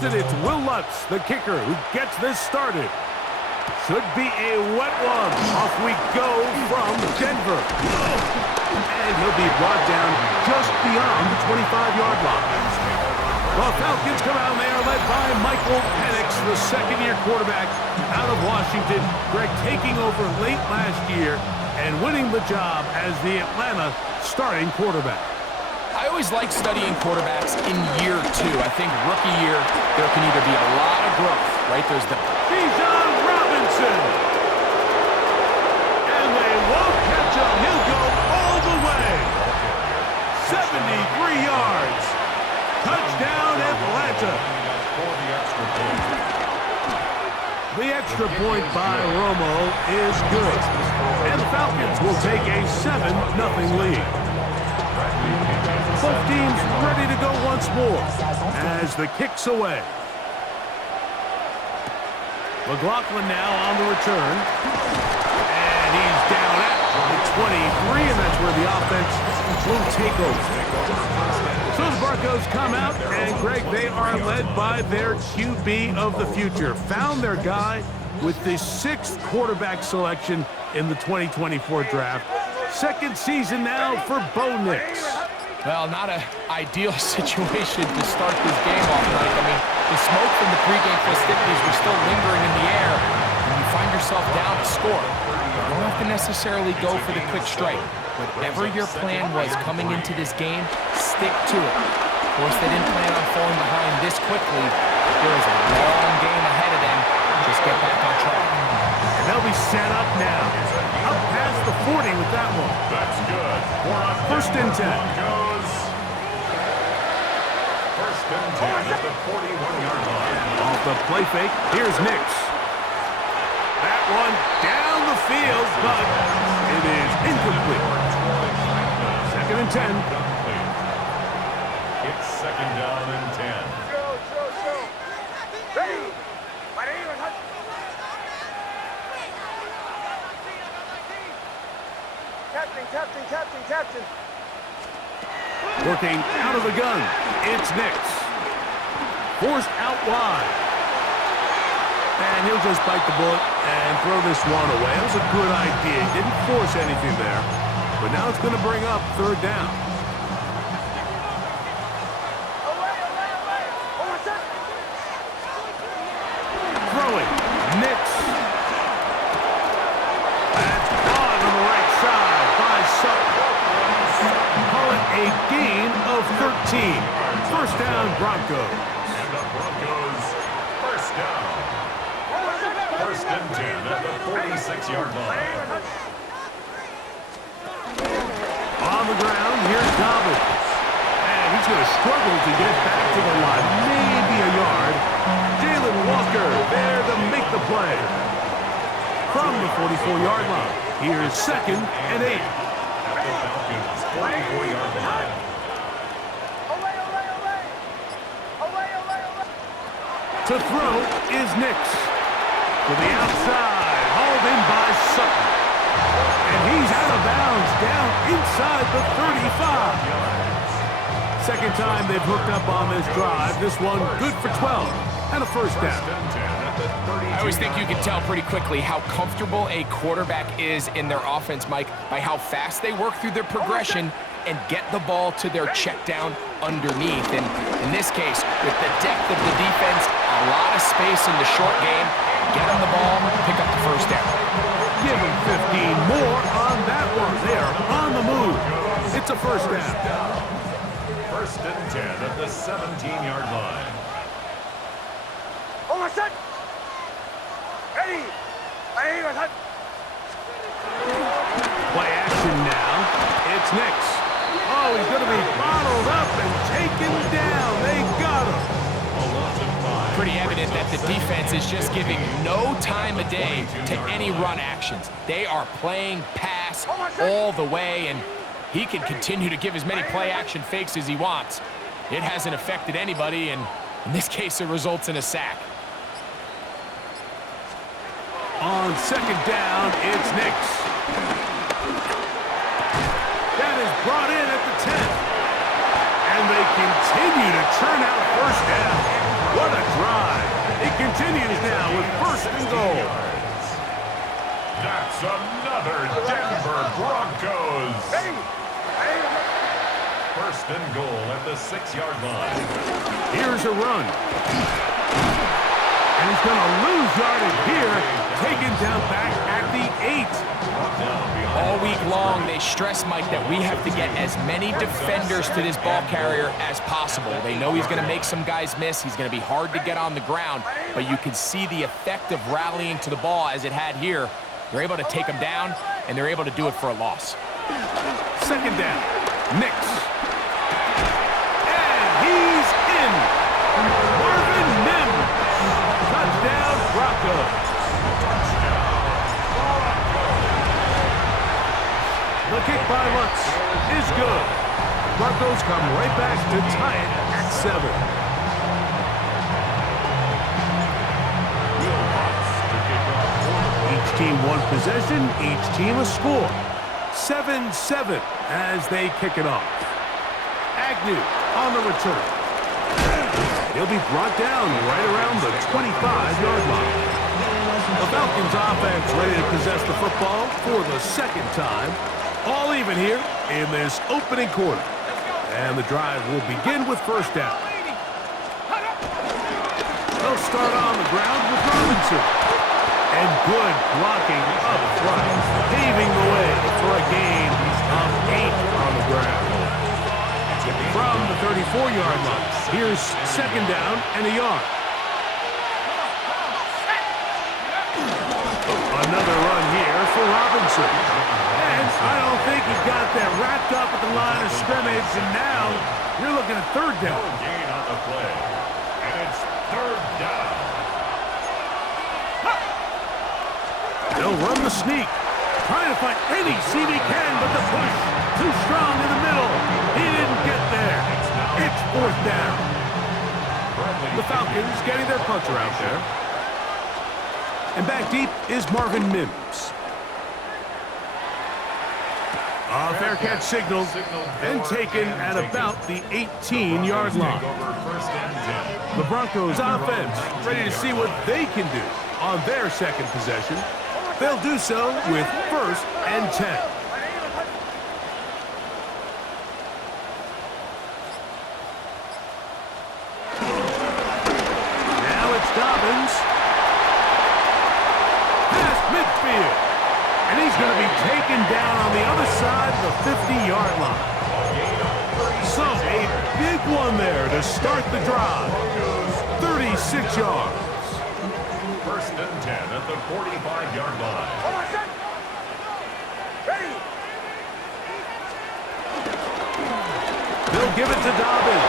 It's Will Lutz, the kicker, who gets this started. Should be a wet one. Off we go from Denver. And he'll be brought down just beyond the 25-yard line. The Falcons come out and they are led by Michael Penix, the second-year quarterback out of Washington. Greg taking over late last year and winning the job as the Atlanta starting quarterback. I always like studying quarterbacks in year two. I think rookie year, there can either be a lot of growth, right? There's the Bijan Robinson. And they won't catch him. He'll go all the way. 73 yards. Touchdown, Atlanta. The extra point by Romo is good. And the Falcons will take a 7-0 lead. Both teams ready to go once more as the kick's away. McLaughlin now on the return. And he's down at the 23, and that's where the offense will take over. So the Broncos come out, and Greg, they are led by their QB of the future. Found their guy with the 6th quarterback selection in the 2024 draft. Second season now for Bo Nix. Well, not an ideal situation to start this game off, Mike. I mean, the smoke from the pregame festivities were still lingering in the air, and you find yourself down to score. You don't have to necessarily go for the quick strike. Whatever your plan was coming into this game, stick to it. Of course, they didn't plan on falling behind this quickly. There is a long game ahead of them. Just get back on track. And they'll be set up now. Up past the 40 with that one. That's good. First and 10. First and 10 at the 41-yard line. Off the play fake, here's Nix. That one down the field, but it is incomplete. Second and 10. It's second down and 10. Captain. Working out of the gun, it's Nix. Forced out wide. And he'll just bite the bullet and throw this one away. It was a good idea. He didn't force anything there. But now it's going to bring up third down. Throwing, Nix. That's caught on the right side by Sutton. Call it a gain of 13. First down, Broncos. And the Broncos, first down. First and 10 at the 46-yard line. On the ground, here's Dobbins. And he's going to struggle to get back to the line. Maybe a yard. Jalen Walker there to make the play. From the 44-yard line, here's second and 8. At the Falcons' 44-yard line. To throw is Nix. To the outside, hauled in by Sutton. And he's out of bounds, down inside the 35. Second time they've hooked up on this drive. This one good for 12 and a first down. I always think you can tell pretty quickly how comfortable a quarterback is in their offense, Mike, by how fast they work through their progression and get the ball to their check down underneath. And in this case, with the depth of the defense, a lot of space in the short game, get on the ball, pick up the first down. Give them 15 more on that one. They are on the move. It's a first down. First and 10 at the 17-yard line. Play action now. It's Nix. Oh, he's going to be bottled up and taken down. They got him. Pretty evident that the defense is just giving no time of day to any run actions. They are playing pass all the way, and he can continue to give as many play action fakes as he wants. It hasn't affected anybody, and in this case, it results in a sack. On second down, it's Nix. That is brought in at the 10. And they continue to churn out first down. What a drive. It continues now with first and goal. That's another Denver Broncos. First and goal at the 6-yard line. Here's a run. And he's going to lose yardage here. Taken down back at the 8. All week long, they stress, Mike, that we have to get as many defenders to this ball carrier as possible. They know he's going to make some guys miss. He's going to be hard to get on the ground, but you can see the effect of rallying to the ball as it had here. They're able to take him down, and they're able to do it for a loss. Second down. Nix. And he's in. Marvin Mims. Touchdown, Broncos. The kick by Lutz is good. Broncos come right back to tie it at 7. Each team one possession, each team a score. 7-7 as they kick it off. Agnew on the return. He'll be brought down right around the 25-yard line. The Falcons offense ready to possess the football for the second time. All even here in this opening quarter. And the drive will begin with first down. They'll start on the ground with Robinson. And good blocking up front, paving the way for a gain of 8 on the ground. From the 34-yard line, here's second down and a yard. Another run here for Robinson. And I don't think he got that wrapped up at the line of scrimmage, and now you're looking at third down. Gain on the play, and it's third down. They'll run the sneak. Trying to find any seam he can, but the push too strong in the middle. He didn't get there. It's fourth down. The Falcons getting their puncher out there. And back deep is Marvin Mims. A fair catch signaled and taken at about the 18-yard line. The Broncos offense ready to see what they can do on their second possession. They'll do so with first and 10. Now it's Dobbins. Past midfield. And he's going to be taken down on the other side of the 50-yard line. So a big one there to start the drive. 36 yards. First and 10 at the 45-yard line. They'll give it to Dobbins.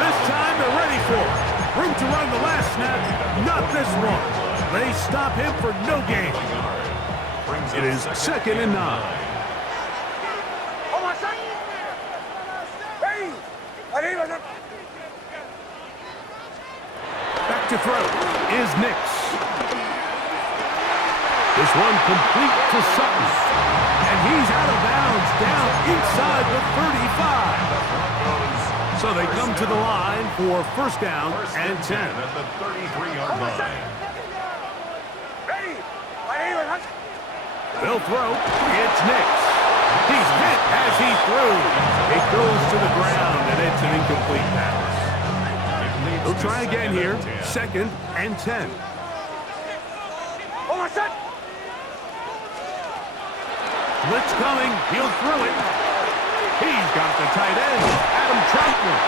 This time they're ready for it. Room to run the last snap. Not this one. They stop him for no gain. It is second and 9. Back to throw is Nix. This one complete to Sutton. And he's out of bounds down inside the 35. So they come to the line for first down and 10. At the 33-yard line. They'll throw. It's Nix. He's hit as he threw. It goes to the ground, and it's an incomplete pass. They'll try again here. Second and 10. Blitz coming. He'll throw it. He's got the tight end, Adam Troutman.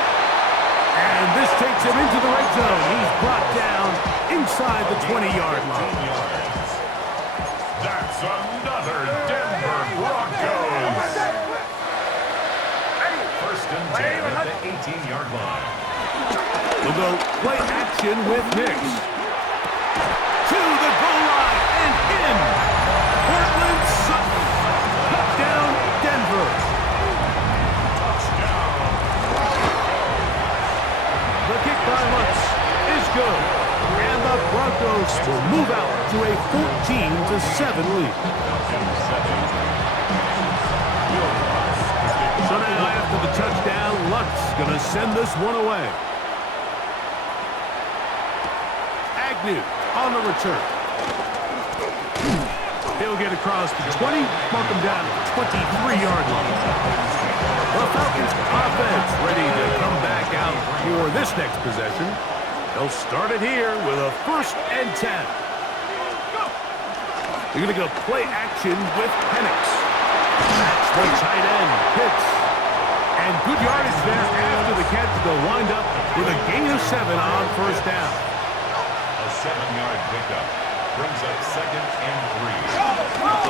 And this takes him into the red zone. He's brought down inside the 20-yard line. That's another Denver Broncos. First and 10 at the 18-yard line. We'll go play action with Nix. To the goal line and in. Portland Sutton. Touchdown, Denver. The kick by Lutz is good. And the Broncos will move out to a 14-7 lead. So now after the touchdown, Lutz going to send this one away. Agnew on the return. He'll get across the 20, mark him down at the 23-yard line. The Falcons offense ready to come back out for this next possession. They'll start it here with a 1st and 10. They're going to go play action with Penix. That's the tight end, Pitts. And good yardage there after the catch. They'll wind up with a gain of 7 on 1st down. A 7-yard pickup brings up 2nd and 3.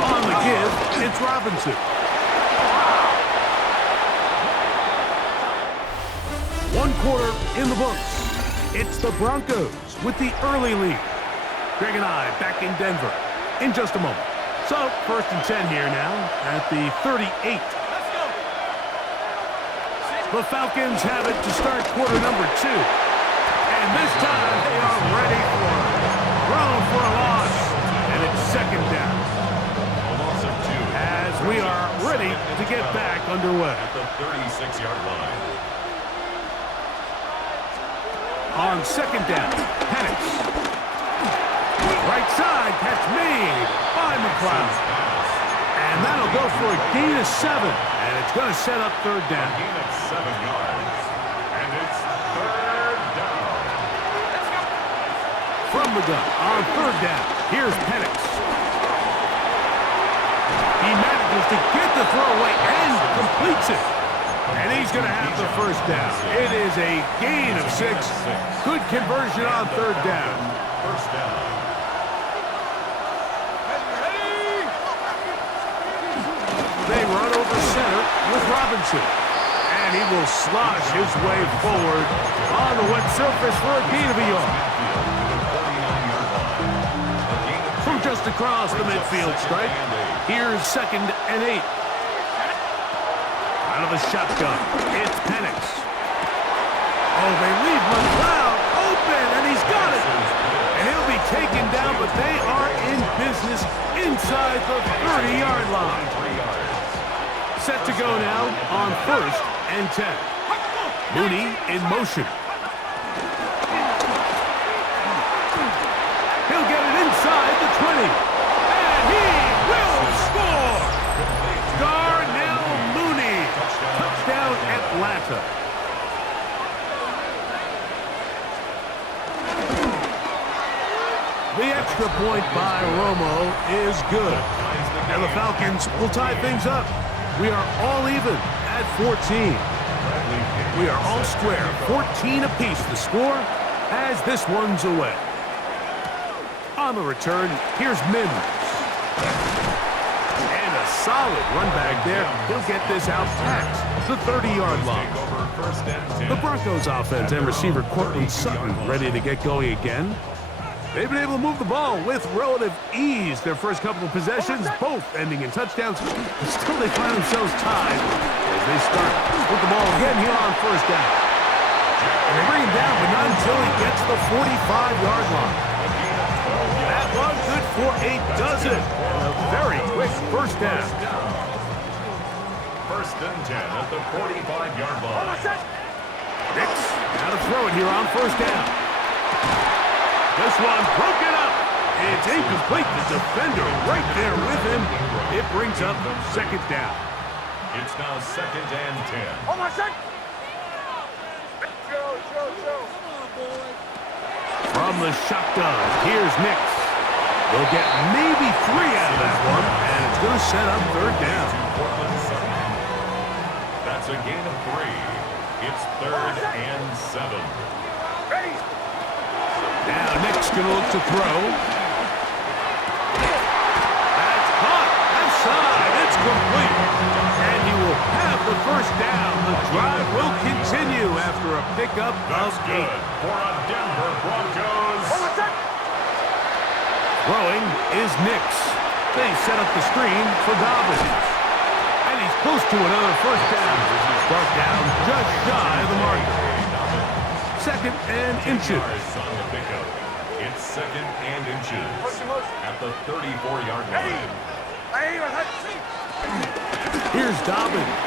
On the give, it's Robinson. 1 quarter in the books. It's the Broncos with the early lead. Greg and I back in Denver in just a moment. So, 1st and 10 here now at the 38. The Falcons have it to start quarter number 2. And this time they are ready for it. Thrown for a loss. And it's 2nd down. A loss of 2. As we are ready to get back underway. At the 36-yard line. On 2nd down, Penix. Right side, catch made by McLeod. And that'll go for a gain of 7. And it's going to set up 3rd down. Gain of 7 yards. And it's 3rd down. From the gun, on 3rd down, here's Penix. He manages to get the throw away and completes it. And he's going to have the 1st down. It is a gain of 6. Good conversion on 3rd down. 1st down. They run over center with Robinson. And he will slosh his way forward on the wet surface for a gain of a yard. From just across the midfield stripe, here's 2nd and 8. Out of the shotgun, it's Penix. Oh, they leave McLeod open, and he's got it. And he'll be taken down, but they are in business inside the 30-yard line. Set to go now on 1st and 10. Mooney in motion. He'll get it inside the 20. And he will score! Darnell Mooney. Touchdown Atlanta. The extra point by Romo is good. And the Falcons will tie things up. We are all even at 14. We are all square, 14 apiece the score as this one's away. On the return, here's Mims. And a solid run back there. He'll get this out past the 30-yard line. The Broncos offense and receiver Cortland Sutton ready to get going again. They've been able to move the ball with relative ease their first couple of possessions, both ending in touchdowns. But still, they find themselves tied as they start with the ball again here on 1st down. And they bring him down, but not until he gets the 45-yard line. That one good for a dozen. A very quick 1st down. 1st and 10 at the 45-yard line. Nix, now to throw it here on 1st down. This one broken up. It's incomplete. The defender right there with him. It brings up 2nd down. It's now 2nd and 10. Oh, my son! From the shotgun, here's Nix. They'll get maybe 3 out of that one, and it's going to set up 3rd down. That's a gain of 3. It's 3rd and 7. Ready! Now Nick's going to look to throw. That's caught. Left side. It's complete. And he will have the 1st down. The drive will continue after a pickup of 8. Good for a Denver Broncos. Throwing is Nix. They set up the screen for Dobbins. And he's close to another 1st down. Brought down just shy of the mark. 2nd and inches. It's 2nd and inches at the 34-yard line. Here's Dobbins.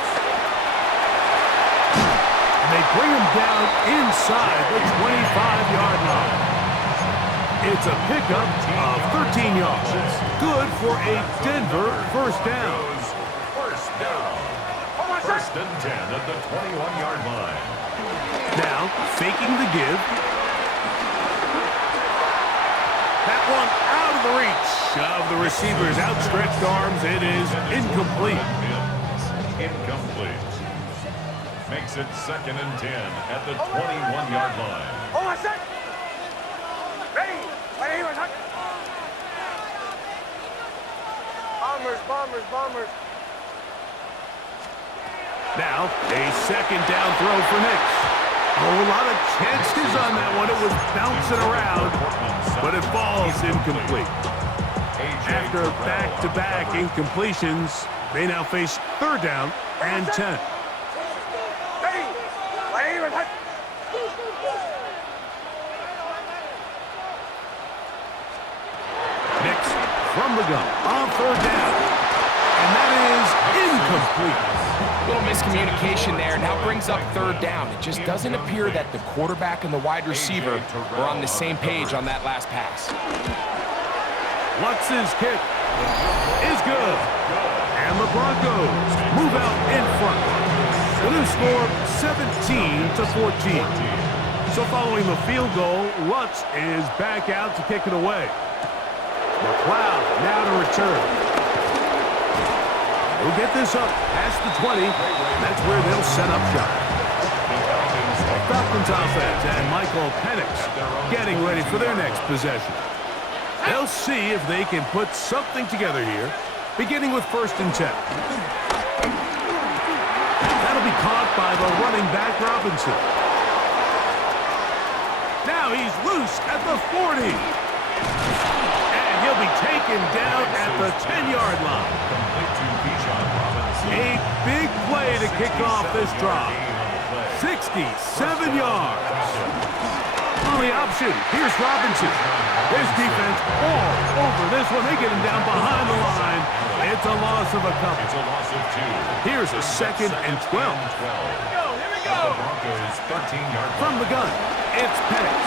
And they bring him down inside the 25-yard line. It's a pickup of 13 yards. Good for a Denver first down. First down. First and 10 at the 21-yard line. Now, faking the give. That one out of the reach of the receiver's outstretched arms. It is incomplete. Incomplete. Makes it second and 10 at the 21-yard line. Bombers. Now, a second down throw for Nix. A lot of chances on that one. It was bouncing around, but it falls incomplete. After back-to-back incompletions, they now face third down and 10. Nix from the gun on third down. And that is incomplete. Little miscommunication there. Now brings up third down. It just doesn't appear that the quarterback and the wide receiver were on the same page on that last pass. Lutz's kick is good. And the Broncos move out in front. The new score, 17-14. So following the field goal, Lutz is back out to kick it away. McLeod now to return. We'll get this up past the 20. That's where they'll set up shop. Falcons offense and Michael Penix getting ready for their next possession. They'll see if they can put something together here, beginning with first and 10. That'll be caught by the running back Robinson. Now he's loose at the 40. And he'll be taken down at the 10-yard line. A big play to kick off this drive. 67 yards. On the option, here's Robinson. His defense all over this one. They get him down behind the line. It's a loss of a couple. It's a loss of 2. Here's a second and 12. Here we go. The Broncos 13-yard From the gun, it's Penix.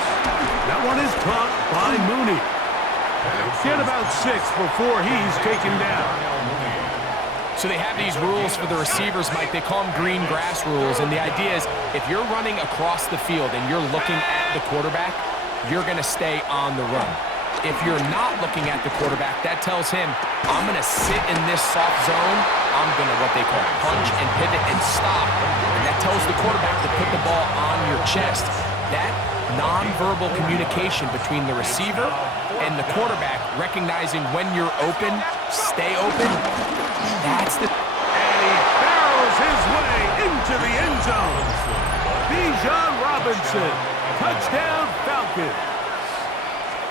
That one is caught by Mooney. Get about 6 before he's taken down. So they have these rules for the receivers, Mike. They call them green grass rules. And the idea is if you're running across the field and you're looking at the quarterback, you're going to stay on the run. If you're not looking at the quarterback, that tells him, I'm going to sit in this soft zone. I'm going to what they call punch and pivot and stop. And that tells the quarterback to put the ball on your chest. That nonverbal communication between the receiver and the quarterback, recognizing when you're open, stay open, that's the... And he barrels his way into the end zone. Bijan Robinson, touchdown Falcons.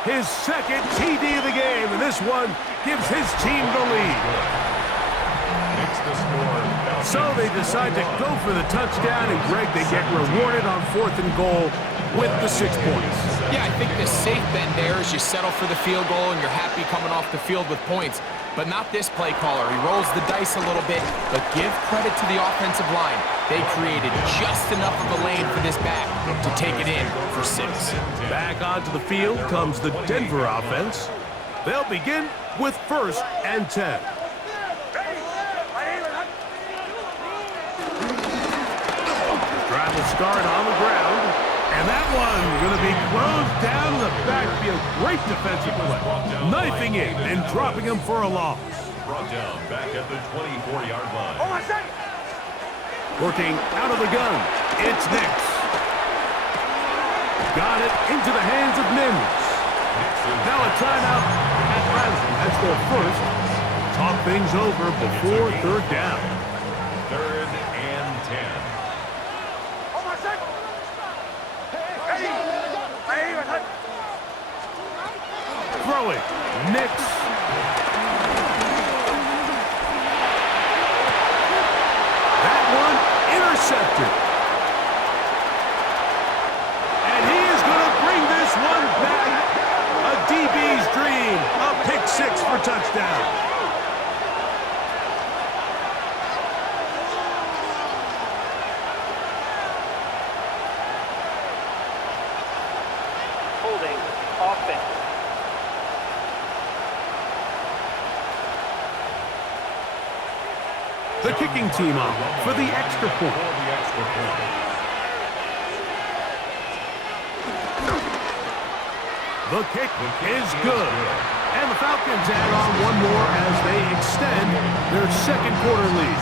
His second TD of the game, and this one gives his team the lead. So they decide to go for the touchdown, and Greg, they get rewarded on 4th and goal with the 6 points. Yeah, I think the safe bet there is you settle for the field goal and you're happy coming off the field with points. But not this play caller. He rolls the dice a little bit, but give credit to the offensive line. They created just enough of a lane for this back to take it in for 6. Back onto the field comes the Denver offense. They'll begin with first and 10. Drive will start on the ground. And that one going to be closed down in the backfield. Great defensive play. Knifing it and dropping him for a loss. Brought down back at the 24-yard line. Working out of the gun. It's Nix. Got it into the hands of Mims. Now a timeout at last. That's their first. Talk things over before third down. 3rd and 10. Throwing. Nix. That one intercepted. And he is going to bring this one back. A DB's dream. A pick 6 for touchdown. Holding offense. The kicking team off for the extra point. The kick is good. And the Falcons add on one more as they extend their second quarter lead.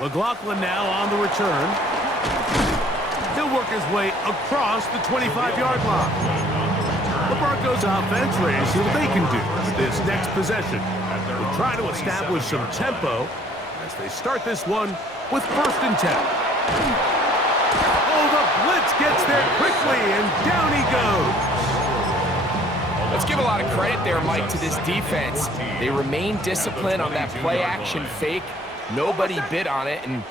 McLaughlin now on the return. He'll work his way across the 25-yard line. The Broncos offense ready to see what they can do with this next possession. They'll try to establish some tempo as they start this one with 1st and 10. Oh, the blitz gets there quickly, and down he goes. Let's give a lot of credit there, Mike, to this defense. They remain disciplined on that play-action fake. Nobody bid on it, and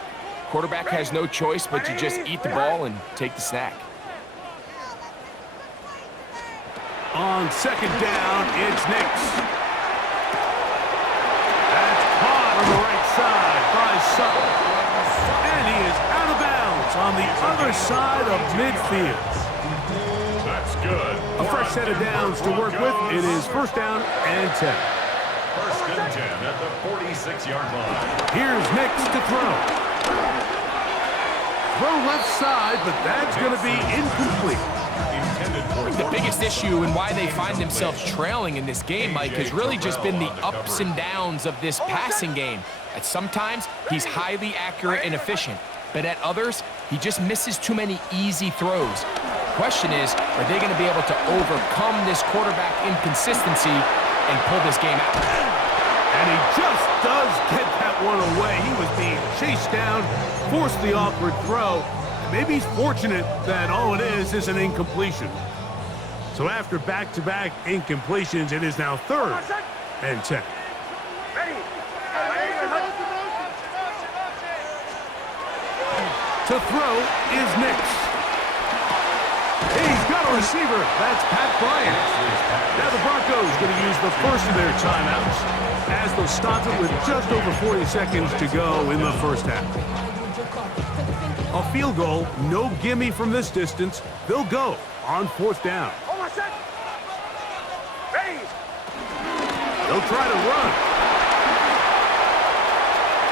quarterback has no choice but to just eat the ball and take the snack. On 2nd down, it's Nix. That's caught on the right side by Sutton. And he is out of bounds on the other side of midfield. That's good. A fresh set of downs to work with. It is 1st down and 10. 1st and 10 at the 46-yard line. Here's Nix to throw. Throw left side, but that's going to be incomplete. The biggest issue and why they find themselves trailing in this game, Mike, has really just been the ups and downs of this passing game. At sometimes, he's highly accurate and efficient, but at others, he just misses too many easy throws. The question is, are they going to be able to overcome this quarterback inconsistency and pull this game out? And he just does get that one away. He was being chased down, forced the awkward throw. Maybe he's fortunate that all it is an incompletion. So after back-to-back incompletions, it is now 3rd and 10. To throw is Nix. He's got a receiver. That's Pat Bryant. Now the Broncos going to use the first of their timeouts as they'll stop it with just over 40 seconds to go in the 1st half. A field goal, no gimme from this distance. They'll go on 4th down. They'll try to run.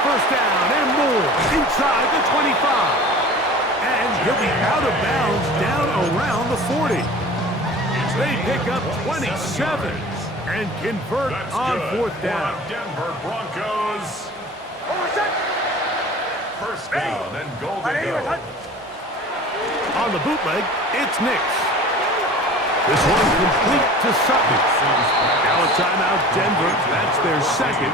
1st down and more inside the 25. And he'll be out of bounds down around the 40. They pick up 27 and convert on 4th down. Denver Broncos. 1st down and goal to go. On the bootleg, it's Nix. This one complete to Sutton. Now a timeout, Denver. That's their 2nd.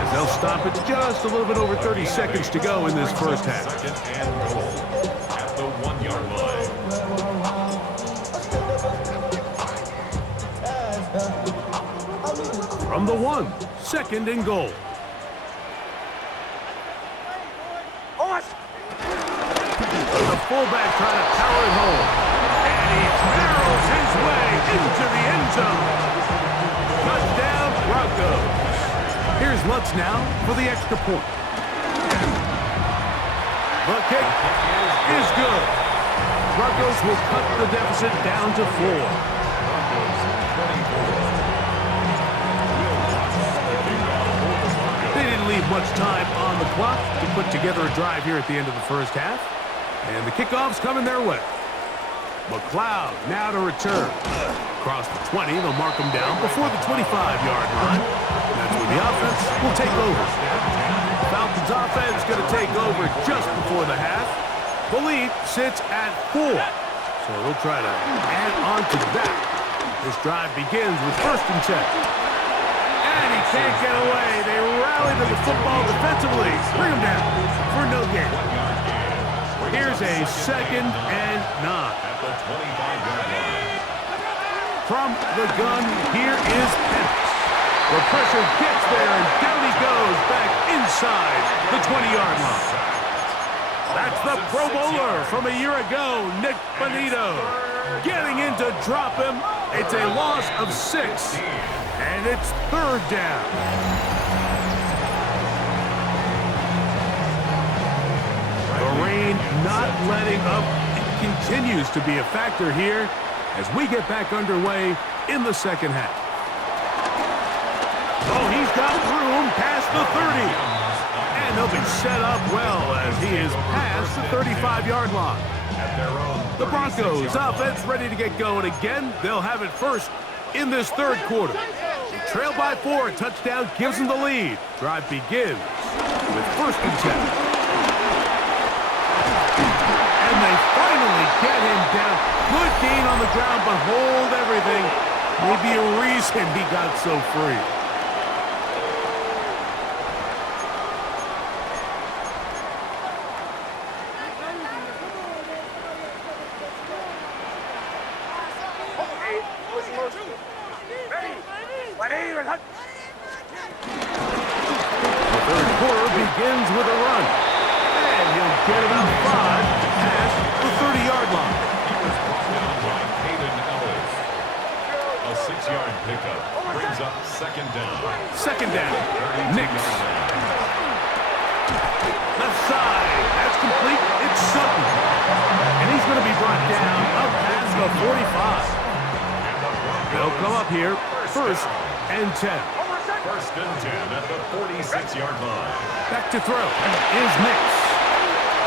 As they'll stop it just a little bit over 30 seconds to go in this 1st half. 2nd and goal at the 1-yard line. From the 1, 2nd and goal. The fullback trying to power it home. And he barrels his way into the end zone. Touchdown, Broncos. Here's Lutz now for the extra point. The kick is good. Broncos will cut the deficit down to 4. They didn't leave much time on the clock to put together a drive here at the end of the 1st half. And the kickoff's coming their way. McLeod now to return. Across the 20, they'll mark him down before the 25-yard line. That's when the offense will take over. The Falcons offense going to take over just before the half. The lead sits at 4. So they'll try to add on to that. This drive begins with 1st and 10. And he can't get away. They rally to the football defensively. Bring him down for no gain. Here's a 2nd and 9. At the 25-yard line. From the gun, here is Penix. The pressure gets there, and down he goes back inside the 20-yard line. That's the Pro Bowler from a year ago, Nick Bonito. Getting in to drop him. It's a loss of 6, and it's 3rd down. The rain not letting up. It continues to be a factor here as we get back underway in the 2nd half. got room past the 30. And he'll be set up well as he is past the 35-yard line. The Broncos offense ready to get going again. They'll have it first in this third quarter. They trail by 4. A touchdown gives them the lead. Drive begins with 1st and 10. And they finally get him down. Good gain on the ground, but hold everything. Maybe a reason he got so free. The third quarter begins with a run. And he'll get about 5 past the 30-yard line. He was brought down by Hayden Ellis. A 6-yard pickup brings up 2nd down. 2nd down. Nix. Left side. That's complete. It's Sutton. And he's going to be brought down up past the 45. They'll come up here 1st and 10. 1st and 10 at the 46-yard line. Back to throw is Nix.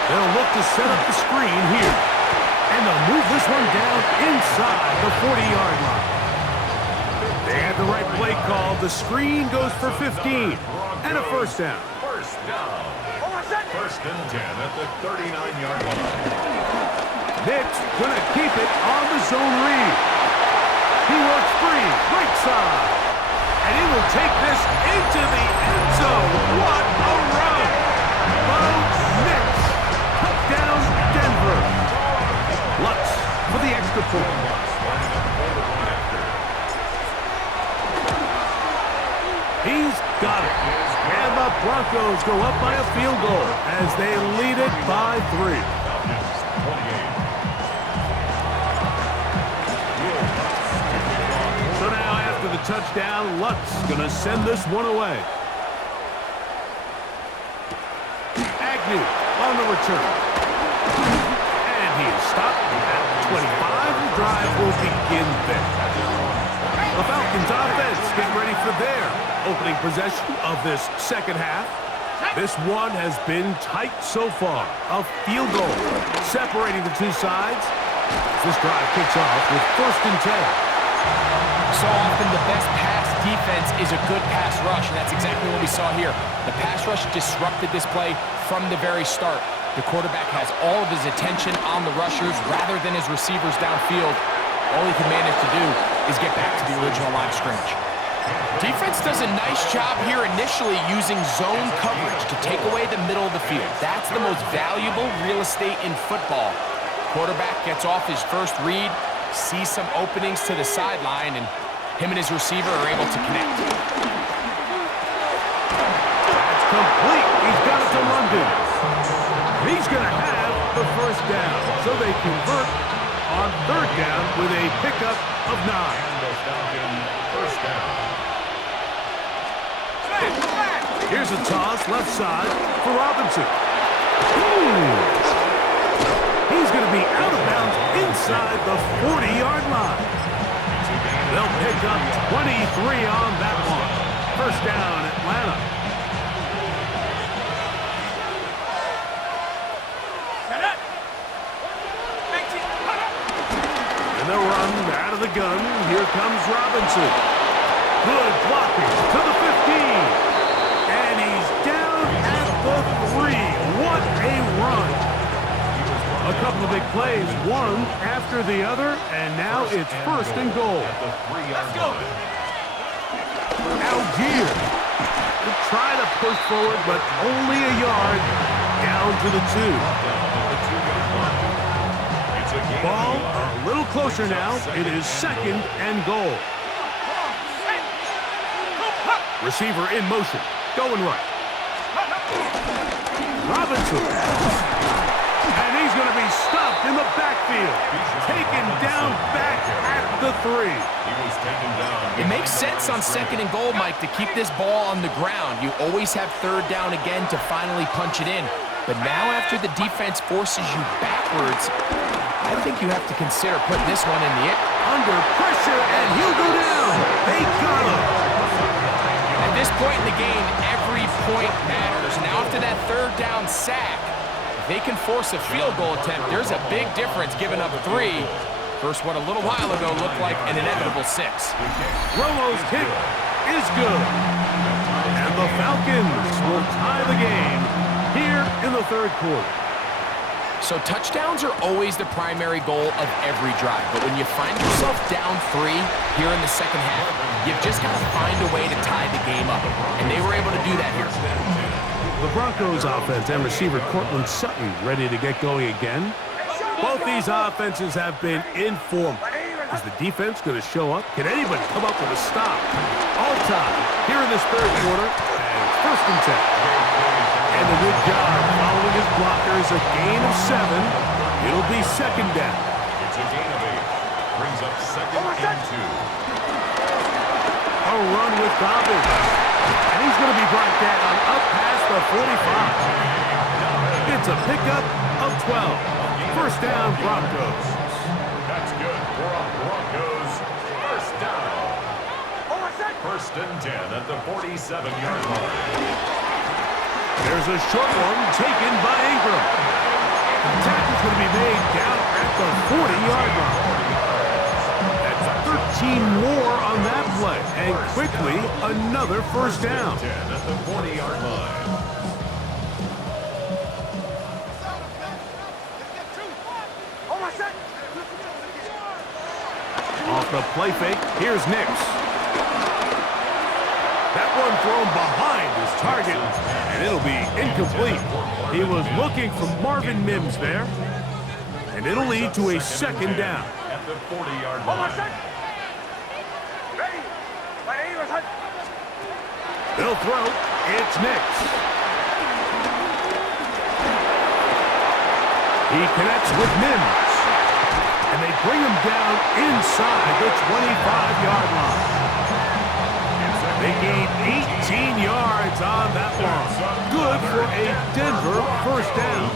They'll look to set up the screen here. And they'll move this one down inside the 40-yard line. They had the right play call. The screen goes for 15. And a 1st down. 1st down. 1st and 10 at the 39-yard line. Nix going to keep it on the zone read. He works free, right side. And he will take this into the end zone. What a run! Bo Nix. Touchdown, Denver. Lutz for the extra point. He's got it. And the Broncos go up by a field goal as they lead it by 3. So now after the touchdown, Lutz going to send this one away. Agnew on the return. And he is stopped at the 25. The drive will begin there. The Falcons offense getting ready for their opening possession of this second half. This one has been tight so far. A field goal separating the two sides. This drive kicks off with 1st and 10. So often the best pass defense is a good pass rush, and that's exactly what we saw here. The pass rush disrupted this play from the very start. The quarterback has all of his attention on the rushers rather than his receivers downfield. All he can manage to do is get back to the original line of scrimmage. Defense does a nice job here initially using zone coverage to take away the middle of the field. That's the most valuable real estate in football. Quarterback gets off his first read, sees some openings to the sideline, and him and his receiver are able to connect. That's complete. He's got it to London. He's going to have the 1st down. So they convert on 3rd down with a pickup of 9. And the Falcon 1st down. Here's a toss left side for Robinson. He's going to be out of bounds inside the 40-yard line. They'll pick up 23 on that one. 1st down, Atlanta. And they'll run out of the gun. Here comes Robinson. Good blocking to the 15. And he's down at the 3. What a run. A couple of big plays, one after the other, and now it's 1st and goal. Let's go. Algier will try to push forward, but only a yard down to the 2. Ball a little closer now. It is 2nd and goal. Receiver in motion, going right. Robinson. And he's going to be stopped in the backfield. Taken down back at the 3. It makes sense on 2nd and goal, Mike, to keep this ball on the ground. You always have 3rd down again to finally punch it in. But now after the defense forces you backwards, I think you have to consider putting this one in the air. Under pressure, and he'll go down. They got him. I this point in the game, every point matters. Now after that third down sack, if they can force a field goal attempt, there's a big difference giving up 3 versus what a little while ago looked like an inevitable 6. Romo's kick is good. And the Falcons will tie the game here in the third quarter. So touchdowns are always the primary goal of every drive. But when you find yourself down 3 here in the second half, you've just got to find a way to tie the game up. And they were able to do that here. The Broncos offense and receiver Cortland Sutton ready to get going again. Both these offenses have been in form. Is the defense going to show up? Can anybody come up with a stop? All time here in this third quarter. And first and 10. And a good job following his blockers, a gain of 7. It'll be second down. It's a gain of 8. Brings up second and 2. A run with Dobbins. And he's going to be brought down up past the 45. It's a pickup of 12. First down, Broncos. That's good for a Broncos first down. First and 10 at the 47-yard line. There's a short one taken by Ingram. The tackle's going to be made down at the 40-yard line. That's 13 more on that play. And quickly, another first down. 10 at the 40-yard line. Off the play fake, here's Nix. That one thrown behind his target, and it'll be incomplete. He was looking for Marvin Mims there, and it'll lead to a second down. At the 40-yard line. They'll throw. It's Nix. He connects with Mims, and they bring him down inside the 25-yard line. They gained 18 yards on that one. Good for a Denver first down.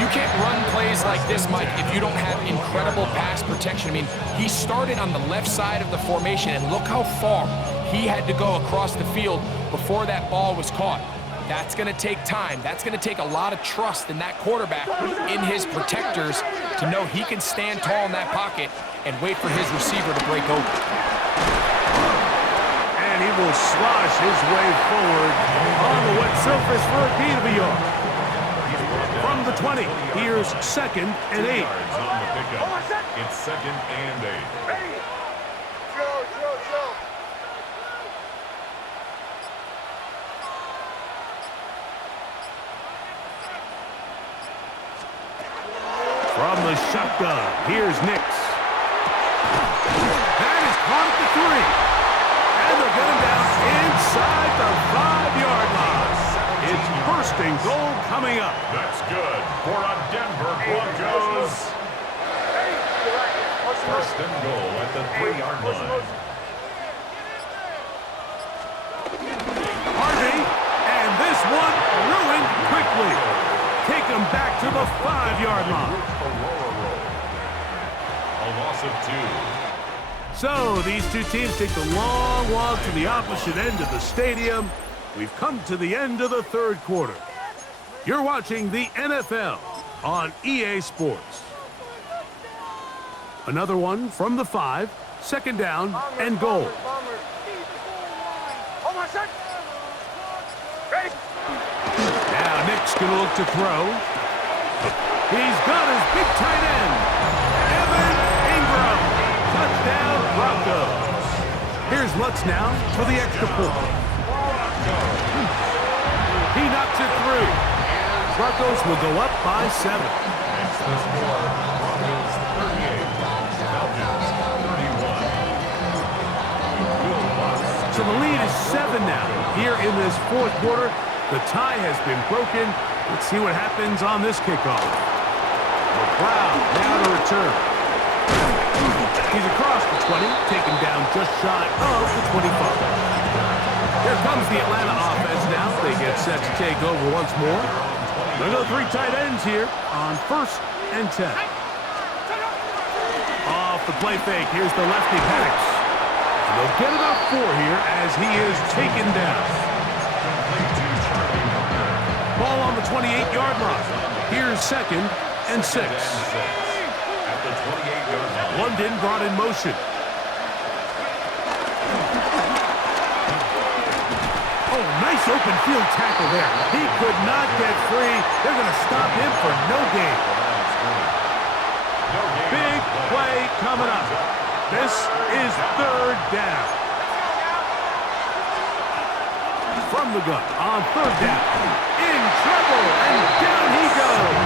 You can't run plays like this, Mike, if you don't have incredible pass protection. I mean, he started on the left side of the formation, and look how far he had to go across the field before that ball was caught. That's going to take time. That's going to take a lot of trust in that quarterback, in his protectors, to know he can stand tall in that pocket and wait for his receiver to break open. And he will slosh his way forward on the wet surface for a gain of a yard. From the 20, here's second and 8. On the pickup. It's second and 8. From the shotgun, here's Nix. That is caught at the 3. And they're going down inside the 5-yard line. It's first and goal coming up. That's good for a Denver Broncos. First and goal at the 3-yard line. Harvey, and this one ruined quickly. Take him back to the 5-yard line. A loss of 2. So these two teams take the long walk to the opposite end of the stadium. We've come to the end of the third quarter. You're watching the NFL on EA Sports. Another one from the 5, second down and goal. Now Nick's going to look to throw. He's got his big tight end, Evan Ingram. Touchdown, Broncos. Here's Lutz now for the extra point. He knocks it through. Broncos will go up by 7. Next the score, Broncos 38, Falcons 31. So the lead is 7 now. Here in this fourth quarter, the tie has been broken. Let's see what happens on this kickoff. McLeod now to return. He's across the 20, taken down just shy of the 25. Here comes the Atlanta offense now. They get set to take over once more. They'll go 3 tight ends here on first and 10. Off the play fake, here's the lefty Penix. They'll get about 4 here as he is taken down. Ball on the 28-yard line. Here's 2nd and 6. At the 28-yard line. London brought in motion. Oh, nice open field tackle there. He could not get free. They're going to stop him for no gain. Big play coming up. This is 3rd down. From the gun on 3rd down. In trouble, and down he goes.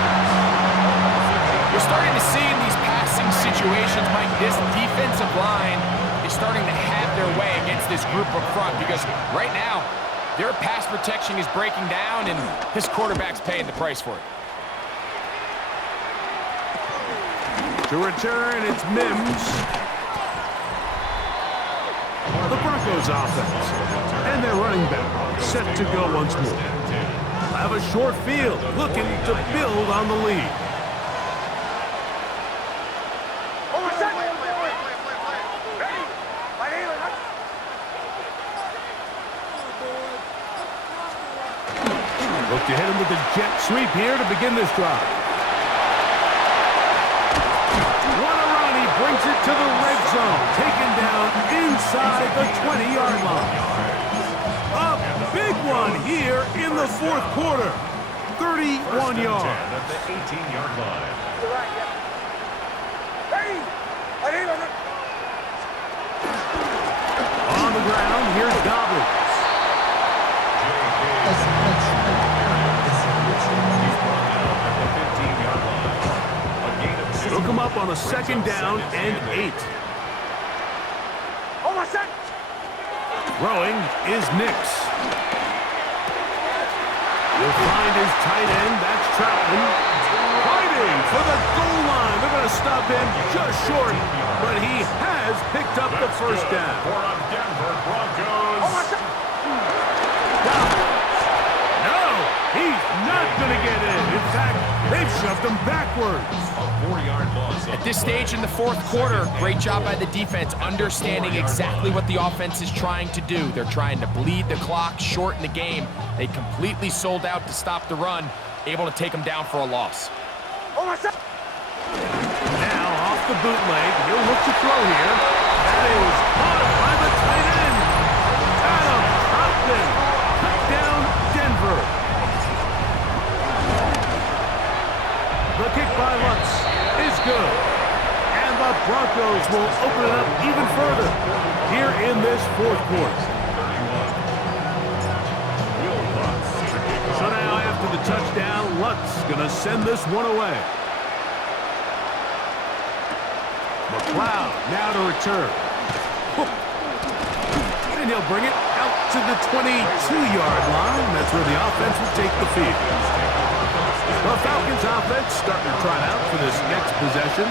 We're starting to see in these passing situations, Mike, this defensive line is starting to have their way against this group up front because right now, their pass protection is breaking down, and this quarterback's paying the price for it. To return, it's Mims. The Broncos offense. And their running back set to go once more. Have a short field, looking to build on the lead. Look to hit him with the jet sweep here to begin this drive. What a run. He brings it to the red zone. Taken down inside the 20-yard line. A big one here in the 4th quarter. 31 yards. At the 18-yard line. On the ground, here's Dobbins. Hook him up on a 2nd down and 8. Throwing is Nix. He'll find his tight end. That's Troutman. Fighting for the goal line. They're going to stop him just short, but he has picked up the 1st down. For a Denver Broncos. No, he's not going to get in. In fact, they've shoved him backwards. A 4-yard loss. At this stage in the 4th quarter, great job by the defense, understanding exactly what the offense is trying to do. They're trying to bleed the clock, shorten the game. They completely sold out to stop the run, able to take them down for a loss. Now, off the bootleg, he'll look to throw here. That is caught by the tight end. Adam Troutman. Touchdown, Denver. The kick by Lutz is good. And the Broncos will open it up even further here in this 4th quarter. So now after the touchdown, Lutz going to send this one away. McLeod now to return. And he'll bring it out to the 22-yard line. That's where the offense will take the field. The Falcons offense starting to trot out for this next possession.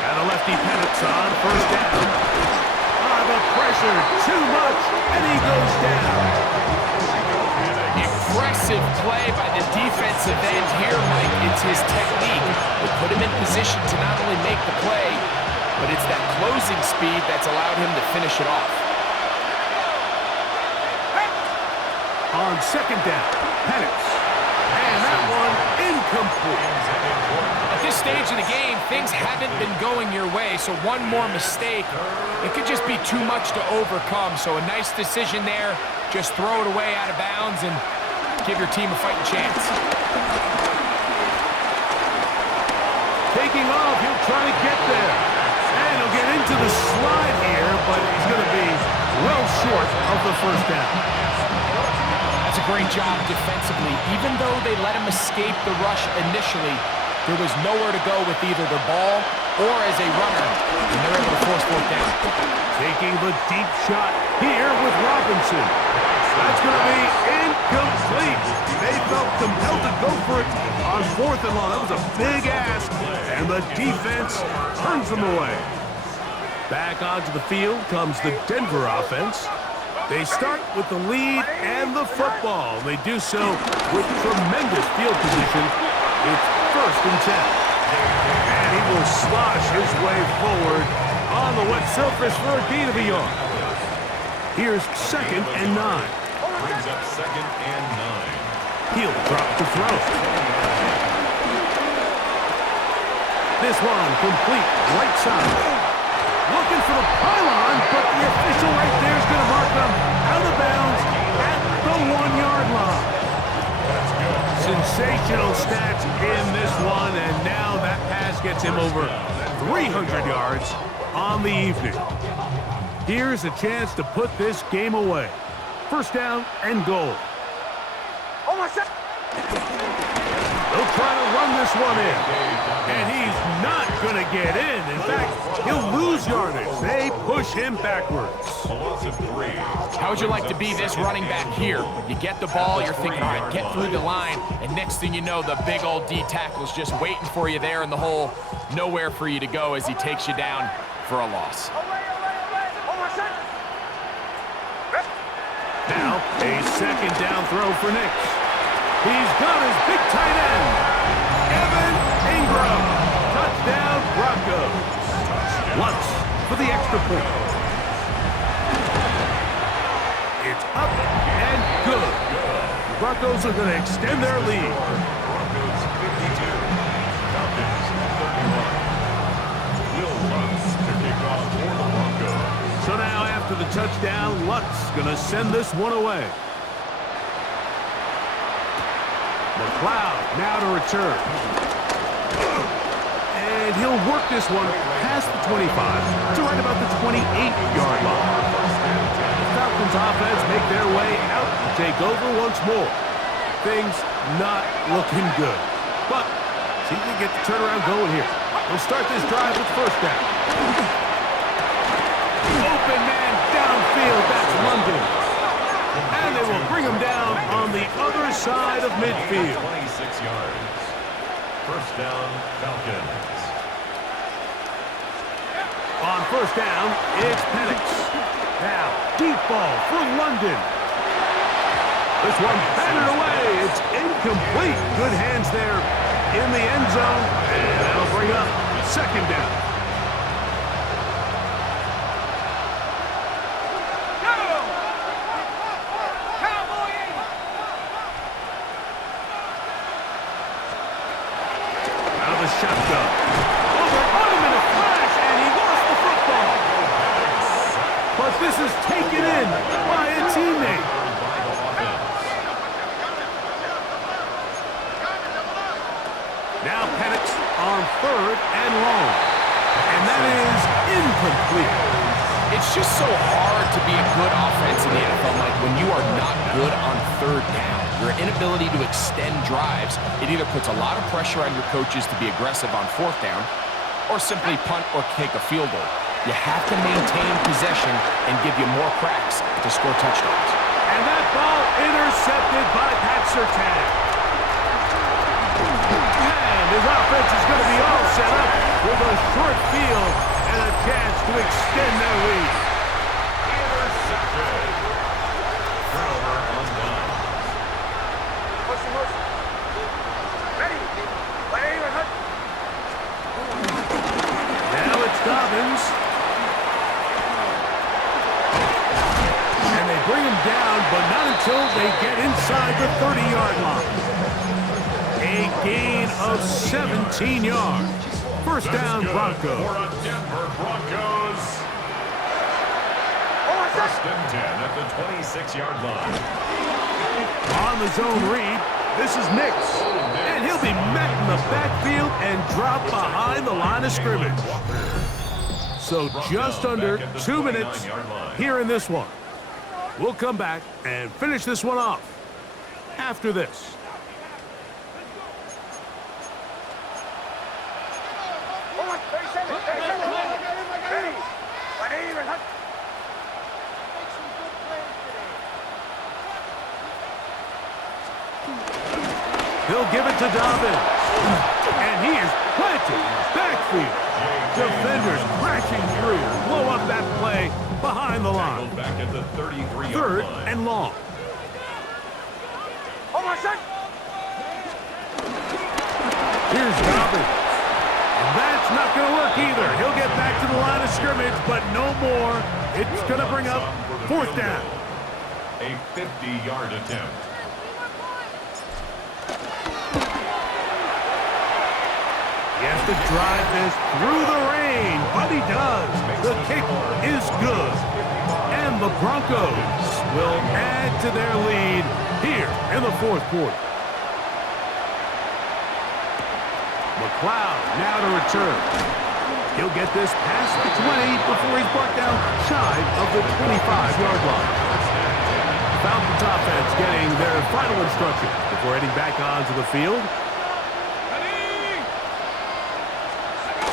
And a lefty Penix on 1st down. The pressure, too much, and he goes down. Impressive play by the defensive end here, Mike. It's his technique. It put him in position to not only make the play, but it's that closing speed that's allowed him to finish it off. On 2nd down, Penix. And that one incomplete. At this stage of the game, things haven't been going your way, so one more mistake, it could just be too much to overcome. So a nice decision there. Just throw it away out of bounds and give your team a fighting chance. Taking off, he'll try to get there. And he'll get into the slide here, but he's going to be well short of the 1st down. That's a great job defensively. Even though they let him escape the rush initially, there was nowhere to go with either the ball or as a runner, and they're able to force 4th down. Taking the deep shot here with Robinson. That's going to be incomplete. They felt compelled to go for it on 4th and long. That was a big ask, and the defense turns them away. Back onto the field comes the Denver offense. They start with the lead and the football. They do so with tremendous field position. It's 1st and 10. And he will slosh his way forward on the wet surface for a gain of a yard. Here's 2nd and 9. Brings up 2nd and 9. He'll drop the throw. This one complete right side. Looking for the pylon, but the official right there is going to mark him out of bounds at the 1-yard line. Sensational stats in this one, and now that pass gets him over 300 yards on the evening. Here's a chance to put this game away. 1st down and goal. They'll try to run this one in, and he's not going to get in. In fact, he'll lose yardage. They push him backwards. How would you like to be this running back here? You get the ball, you're thinking, all right, get through the line, and next thing you know, the big old D tackle's just waiting for you there in the hole. Nowhere for you to go as he takes you down for a loss. Now, a 2nd down throw for Nix. He's got his big tight end, Evan Ingram. Touchdown, Broncos. Lutz for the extra point. It's up and good. The Broncos are going to extend their lead. Broncos 52, Falcons 31. Will Lutz to kick off for the Broncos. So now after the touchdown, Lutz going to send this one away. McLeod now to return. And he'll work this one past the 25 to right about the 28-yard line. The Falcons offense make their way out to take over once more. Things not looking good. But see if we get the turnaround going here. We'll start this drive with 1st down. Open man downfield, that's London. And they will bring him down on the other side of midfield. 26 yards. 1st down, Falcons. On 1st down, it's Penix. Now, deep ball for London. This one batted away. It's incomplete. Good hands there in the end zone. And that'll bring up 2nd down. Shotgun. Over on him in a flash, and he lost the football. But this is taken in by a teammate. Now Penix on 3rd and long. And that is incomplete. It's just so hard to be a good offense in the NFL, Mike, when you are not good on 3rd down. Your inability to extend drives, it either puts a lot of pressure on your coaches to be aggressive on 4th down or simply punt or take a field goal. You have to maintain possession and give you more cracks to score touchdowns. And that ball intercepted by Pat Surtain. And his offense is going to be all set up with a short field and a chance to extend their lead. Intercepted. Turnover on downs. Now it's Dobbins. And they bring him down, but not until they get inside the 30-yard line. A gain of 17 yards. 1st down, Broncos. For the Denver Broncos. 1st and 10 at the 26-yard line. On the zone read, this is Nix. And he'll be met in the backfield and dropped behind the line of scrimmage. So just under 2 minutes here in this one. We'll come back and finish this one off after this. He'll give it to Dobbins. And he is planted backfield. Defenders crashing through. Blow up that play behind the line. Back at the 33-yard 3rd line. and long. Here's Dobbins. And that's not going to work either. He'll get back to the line of scrimmage, but no more. It's going to bring up fourth down. A 50-yard attempt. He has to drive this through the rain, but he does. The kick is good. And the Broncos will add to their lead here in the fourth quarter. McLeod now to return. He'll get this past the 20 before he's brought down shy of the 25-yard line. Falcons offense getting their final instruction before heading back onto the field.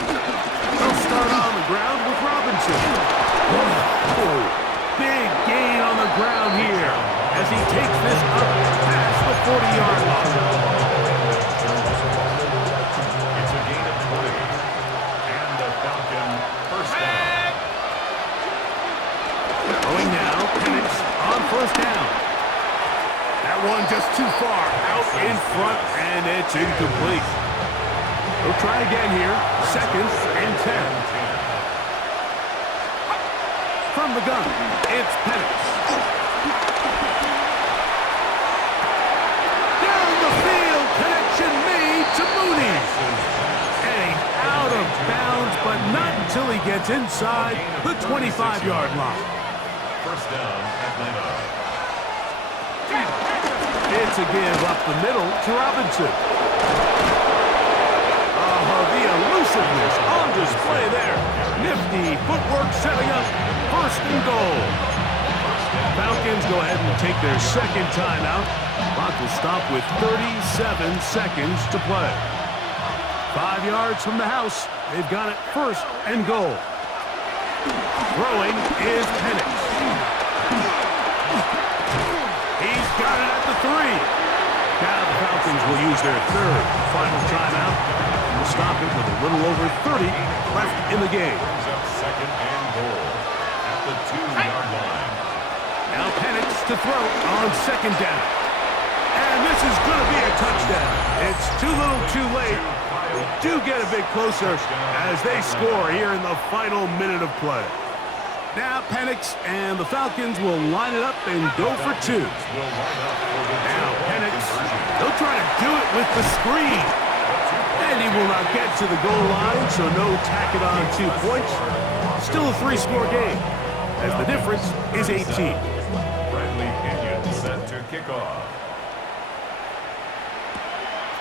They'll start on the ground with Robinson. Oh, big gain on the ground here as he takes this up past the 40-yard line. Going now, Penix on first down. That one just too far out in front, and it's incomplete. We'll try again here. Second and 10. From the gun, it's Penix. Down the field, connection made to Mooney. Heading out of bounds, but not until he gets inside the 25-yard line. First down, Atlanta. It's a give up the middle to Robinson. The elusiveness on display there. Nifty footwork setting up first and goal. Falcons go ahead and take their second timeout. Clock will stop with 37 seconds to play. 5 yards from the house. They've got it first and goal. Throwing is Penix. He's got it at the 3. Now the Falcons will use their third final timeout and stop it with a little over 30 left in the game. Second and goal at the 2-yard line. Now Penix to throw on second down. And this is going to be a touchdown. It's too little too late. They do get a bit closer as they score here in the final minute of play. Now Penix and the Falcons will line it up and go for 2. Now Penix, they'll try to do it with the screen. And he will not get to the goal line, so no tack it on 2 points. Still a 3-score game, as the difference is 18. Bradley Pinion set to kick off.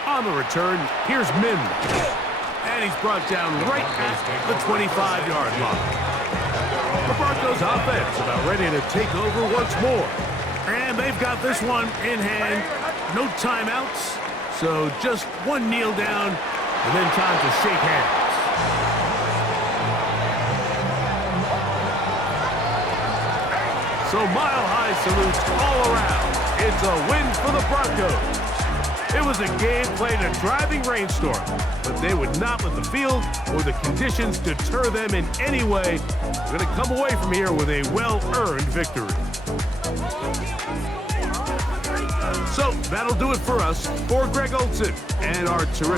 On the return, here's Mims. And he's brought down right at the 25-yard line. The Broncos offense about ready to take over once more. And they've got this one in hand. No timeouts, so just one kneel down and then time to shake hands. So mile-high salutes all around. It's a win for the Broncos. It was a game played in a driving rainstorm, but they would not let the field or the conditions deter them in any way. They're going to come away from here with a well-earned victory. So that'll do it for us. For Greg Olson and our terrific